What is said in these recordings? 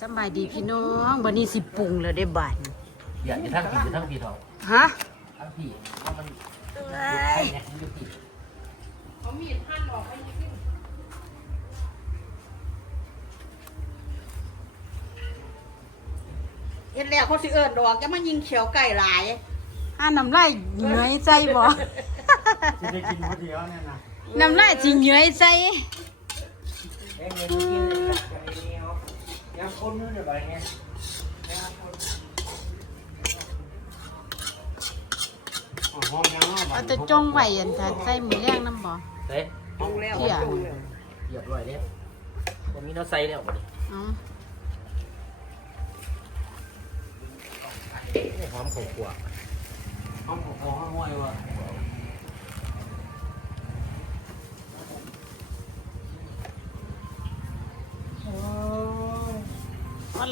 สำบายดีพี่น้องวันนี้สิปรุงแล้วได้บาทอย่าจะทั้งผีจะทั้งผีเถอะฮะทั้งผีเพราะมันเอ้ยเนี่ยมันอยู่ผีเฮ็ดแล้วเขาสิเอิ้นดอกจะมายิงเขียวไก่หลายอ่าน้ำลายเหนื่อยใจบ่ จะได้กินคนเดียวเนี่ยนะน้ำลายสิเหนื่อยใจ เอ้ยเงินกินเลยนะจะไม่เห นียวยังคนนู้นเดี๋ยวไปเนี่ยอ๋อห้องยังเนาะเอาแต่จงไว้อันถ้าใส่มือแรงน้ำบ่เฮ้ยมองแล้วเหี้ยจุ่มแล้วเหยียบร้อยเนี่ยผมมีน้ำใส่เนี่ยวันนี้เอ้าหอมของขวห้องของห้องห้วยว่ะ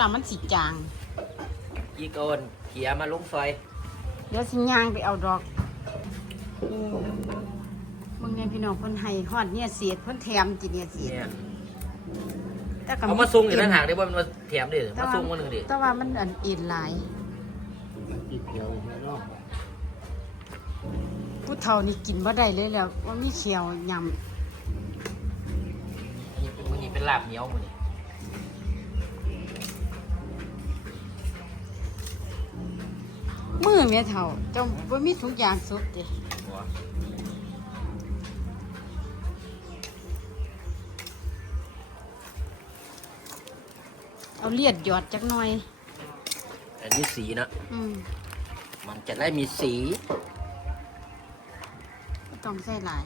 ล่ะมันสิจาง อีกโอนเขียมาลงซอยเดี๋ยวสิย่างไปเอาดอกมึงไงพี่น้องเพิ่นให้ฮอดเนี่ยเสียดเพิ่นแถมจิเนี่ยเสียดเนี่ยแต่ก็เอามาซุงอีกต่างหากได้บ่มันมาแถมดิแต่มาว่าซุงมาหนึ่งดิแต่ว่ามันอันเอ็นหลายอีกเดียวเนาะผู้เฒ่านี่กินบ่ได้เลยแล้วว่ามีเขียวยอันนี้เป็นมันนี่เป็นลาบเหนียวมันนี่ มือแม่เฒ่าเจ้าบ่มีทุกอย่างสุดเด้หัวเอาเลียดหยอดจักหน่อย อันนี้สีนะ อืมมันจะได้มีสีบ่ต้องใส่หลาย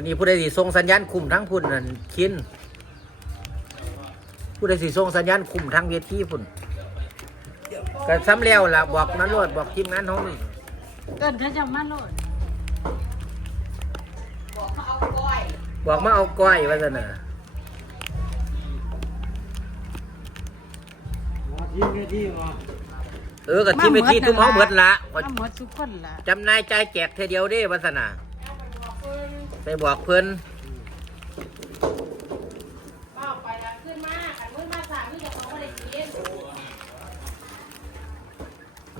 วันนี้ผู้ใดสิส่งสัญญาณคุมทั้งพุ่นนั่นคินผู้ใดสิส่งสัญญาณคุมทั้งเวทีพุ่นก็ซ้ำแล้วล่ะบอกนันโลดบอกทีมงานห้องนี่เกินเขาจะมาโลดบอกมาเอาก้อยบอกมาเอาก้อยไว้ซะน่ะมาทิ้งไว้ที่มาเออก็ทีมเวทีทุ่มเฮาเบิดละมาหมดทุกคนละจำนายใจายแจกเทอเดียวเด้ว่าซะน่ะ ไปบอกเพิ่น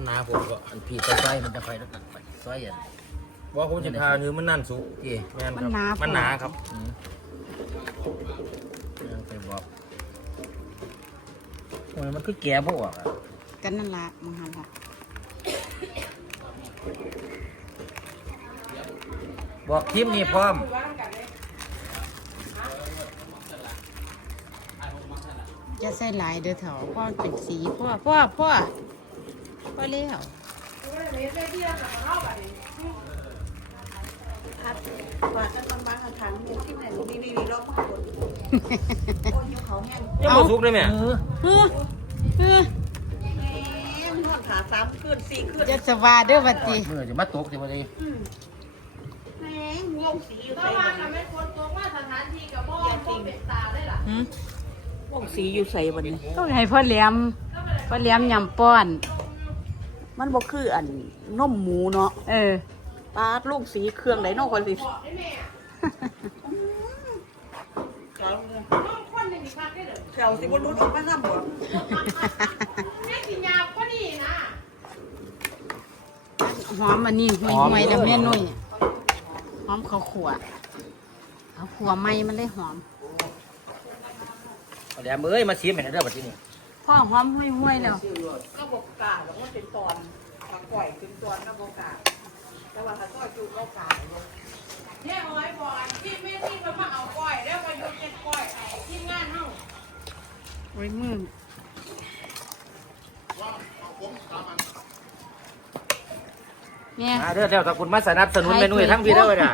นาผมก็อันพี่ซอยมันจะค่อยตัดไปซอยอันว่าผมจะทานื้อมันนั่นสุกเกี่แม่นมันครับหนามัมันหนาครับอืมยังไปบอกโอ้ยมันคือแก่พวกอะกันนั่นละมึงหันละ บอกทีมนี่พร้อม จะใส่หลายเด้อเถาพ่อมันเป็นสีพ่อพ่อพ่อพ่อเลี้ยวครับว่าจะทำบ้านทางนี้ที่ไหนนี่นี่นี่รอบมาคนโอ้ยเขาแห้งยังบ่สุกเลยแม่เออเฮ้อเฮ้อแห้งนอนขาสามคืนสี่คืนจะสวาเด้อวัดติเมื่อจะมาตกจะมาดีแห้ งงสีอยู่ใส่ราะว่าบันทำให้คนตัวว่าสถานที่กับบ่บ่เป็นตาได้ล่ะหืมงงสีอยู่ใส่บันนี้ ต้องให้พ่อเหลี่ยมพ่อเหลี่ยมยำป้อน มันบ่คืออันนมหมูเนาะเออปลาลูกสีเครื่องไหนนอกคนสิบแม่น้คนหนึ่งมีพักได้เด้อแถวสิบนรุษออกมาซ้ำบ่แม่สิยาก็นี่นะหอมอันนี้ห่วยห่วยๆแล้วแม่นุ่ย หอมข้าวขัวเอาขัวไหม้มันเลยหอมเดี๋ยวเอ้ยมาชิมเห็นเด้อบัดนี้พ่อหอมห่วยห่วยๆแล้วก็บอกกาแล้วมันเป็นตอนปลาก่อยเป็นตอนก็บอกกาแต่ว่าถ้าซอยจูก็กาเนี่ยเอาไว้บอกอันที่แม่ที่มันมาเอาก้อยแล้วมาอยู่เก็บก้อยไอ้ทีมงานเฮาโอ้ยมือ เนี่ยมาเด้อเดี๋ยวถ้าคุณมาสนับสนุนเมนูให้ทั้งพี่เด้อน่ะ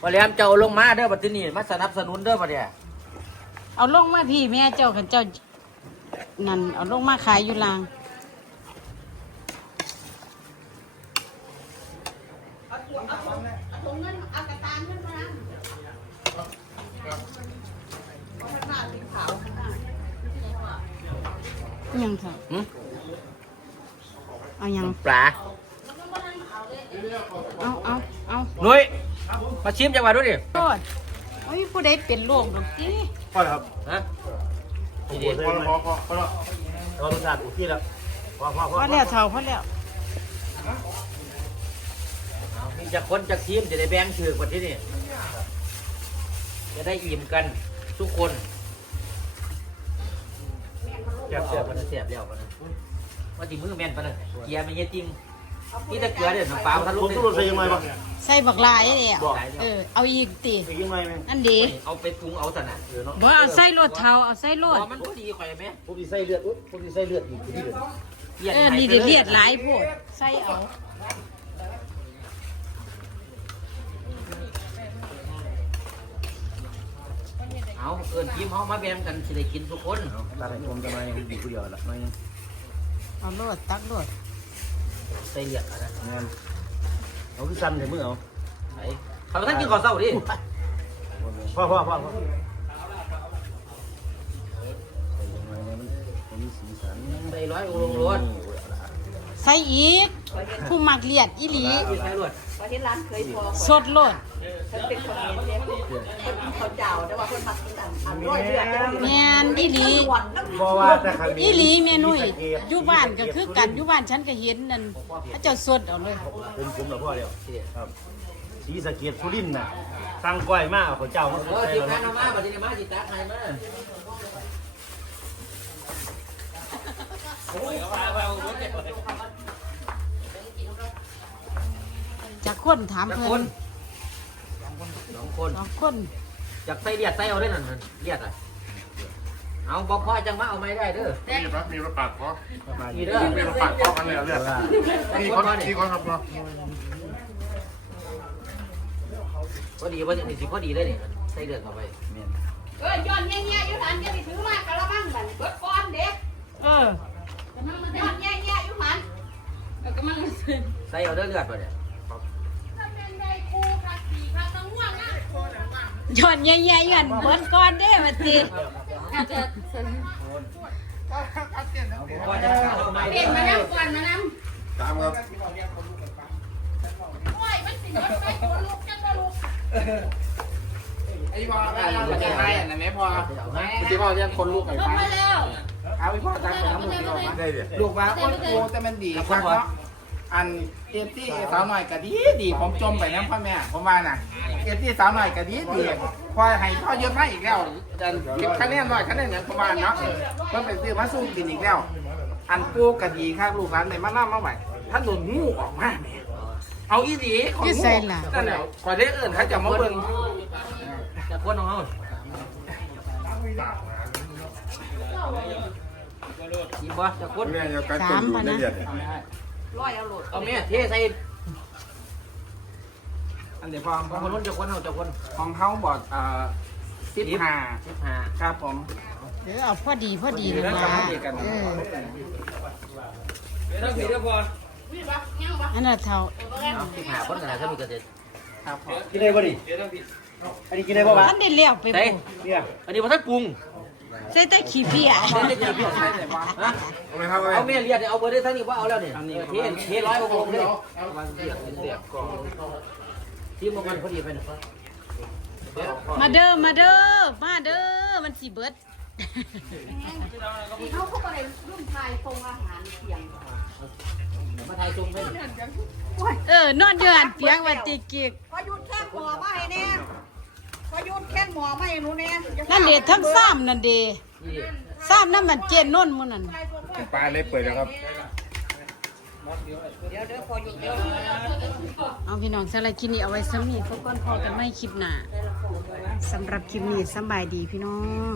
พอแล้วเจ้าลงมาเด้อบัดนี้มาสนับสนุนเด้อบัดเนี่ยเอาลงมาพี่แม่เจ้าขันเจ้านั่นเอาลงมาขายอยู่ลาง เอาถุงเอาถุงเอาถุงเงินเอากระตานขึ้นมานั่นเอาข้างหน้าสีขาวข้างหน้า อิหยังเถอะ หึ เอาหยังปลาเอาเอาเอาหนุ่ยมาชิมจังหวะดูดิโทษโอ้ยผู้ใดเป็นโรคดอกจีพอแล้วครับฮะโอ้โหพอแล้วพอพอพอแล้วรสชาติโอเคแล้วพอพอพพออแล้วเท่าพอแล้วเอามีจะคนจากทีมจะได้แบ่งถือกว่าที่นี่จะได้อิ่มกันทุกคนแซ่บแซ่บกันนะแซ่บแล้วกันนะ ว่าจีมือแม่นปะนะเกียร์มันเยอะจริงนี่ตะเกียร์เนี่ยน้ำเปล่าทะลุผมต้องรสใส่ยังไงบ้างใส่บักลายแล้วบอกเออเอาอีกติใส่ยังไงไหมนั่นดีเอาไปปรุงเอาสนะเออเนาะบ่เอาใส่รถเท่าเอาใส่รอ๋ถอมันพอดีข่อยไหมผมจะใส่เลือดอุ๊ยผมจะใส่เลือดอีกทีเดียวเออนี่เดี๋ยวเลียดหลายโพดใส่เอาเอาเอินทีมเขามาแบ่งกันสิได้กินทุกคนตาไหนผมจะมาอย่างดีผู้เดียวละไม่ เอารถตักรถใส่เหลียกอะไรงานเอาคือสั้นเลยมือเอาไอ้เขาท่านกินข้าวเศร้าดิพ่อพ่อพ่อพ่อใส่ยังไงเนี่ยมันมันมีสีสันใส่ร้อยองค์รวดใส่อีก ผู้มักเลียดอีหลีใส่รวดพอเห็นร้านเคยพอสดรถเพิ่นเป็นคนเห็นเนี่ยเพิ่นเขาเจ้าแต่ว่าเพิ่นมักกินอันอันร้อยเลือดแม่นอีหลีหวานน้ำเพราะว่าแต่ครั้งนี้อีหลีแม่นุ่ยอยู่บ้านก็คือกันอยู่บ้านฉันก็เห็นนั่นพระเจ้าสดเอาเลยเป็นผมเหรอพ่อเดียวครับสีสะเกียดสุรินทร์น่ะตั้งก้อยมากเขาเจ้ามาเออทีมงานเอามาบัดนี้มาจิตตาไทยมา จากคนถามจักเพิ่คนนสองคนสองคนอยากใส่เลียดใส่เอาได้นั่นน่ะเลียดอะเอาบอกพ่อจังมาเอาไม่ได้เด้อมีปะมีประปาดเพราะมีเด้อมีประปาดเพราะกันเลยเหรอเลือดจักมีคคนนมาเนี่ยมีคนครับเนาะพอดีว่านี่สิพอดีเลยนี่ใส่เลือดเข้าไปเออย้อนแง่ๆอยู่หันจะไปถือมากะละมังมันเบิดก้อนเด็กเออย้อนแง่ๆอยู่หันแล้วก็มันใส่เอาเด้อเลือดไปเนี่ย ถ้าเป็นใดกูคักสีคักน้องง่วงนะ ย้อนใหญ่ๆยันเบิดก่อนเด้อว่าติพ่อจะเอาไม่เปลี่ยนมานั่งก่อนมานั่งตามครับโอ้ยมันสิเบิดไปคนลุกจังบ่ลุกไอ้พ่อแม่เราจะให้อันนั้นไหมพ่อที่พ่อเรียกคนลูกไอ้ลงฟ้ามาแล้วเอาไอ้พ่อตามไปน้ำมือที่พ่อมาได้เดี๋ยวลูกว่าโอ้โหแต่มันดีครับเนาะ อันเอฟที่สาวหน่อยก็ดีดีผมจมไปน้ำพ่อแม่ผมว่าน่ะเอฟที่สาวหน่อยก็ดีดีพอให้พ่อเยอะมากอีกแล้วจะเก็บคะแนนหน่อยคะแนนอย่างประมาณเนาะก็ไปซื้อมาสู้กินอีกแล้ว อันปูก็ดีครับลูกหลานในมาล่ามาไหวท่านโดนงูออกมาแม่เอาอีดีของอยู่งูใส่ล่ะนั่นแหละขอได้เอิญเขาจะมาเบิ่งจะคนของเขาทีมบอสจะคนเนี่ย เดียวกันคนดูได้เดือดร้อยเอาโหลดเอาแม่เทใส่อันเดี๋ยวพอของคนนู้นจะคนเอาจะคนของเขาบอกเอ่อสิบห้าสิบห้าครับผมเดี๋ยวเอาพอดีพอดีนั่นล่ะเออต้องถือเด้อพอนี่ปะยังปะอันน่ะเท่าสิบห้าคนขนาดถ้ามีเกษตรครับผมกินได้ป่ะดิอันนี้กินได้ป่ะวะอันได้แล้วไปใส่บ่เนี่ยอันนี้พอท่านปรุง ใส่แต่ขี้เพี้ยใช่ไหมวะฮะเอาเลยครับเอาเอาเม่ยเรียกเอาเบอร์ได้ทั้งนี้ว่าเอาแล้วเนี่ยเทเทร้อยองค์เลยมาเสียบเสียบก่อนทีมมันพอดีไปนะมาเด้อมาเด้อมาเด้อมันสิเบิดที่เขาเข้าไปรุ่นชายทรงอาหารเสียงมาถ่ายชมให้เออนอนอยู่หันเปียงว่าติกิกพอยุดแค่หมอมาให้แน่ พอยุดแค่หมอมาให้หนูแน่นั่นเด้ทั้งซ้ำนั่นเด้นี่ซ้ำนั่นมันเจนนนหมื้อนั่นปลาเล็กเปิดแล้วครับเดี๋ยวเดี๋ยวพอยุดเดี๋ยวเอาพี่น้องสำหรับคลิปนี้เอาไว้ซ้ำนี้พบกันพอกันไม่คลิปหน้าสำหรับคลิปนี้สำบายดีพี่น้อง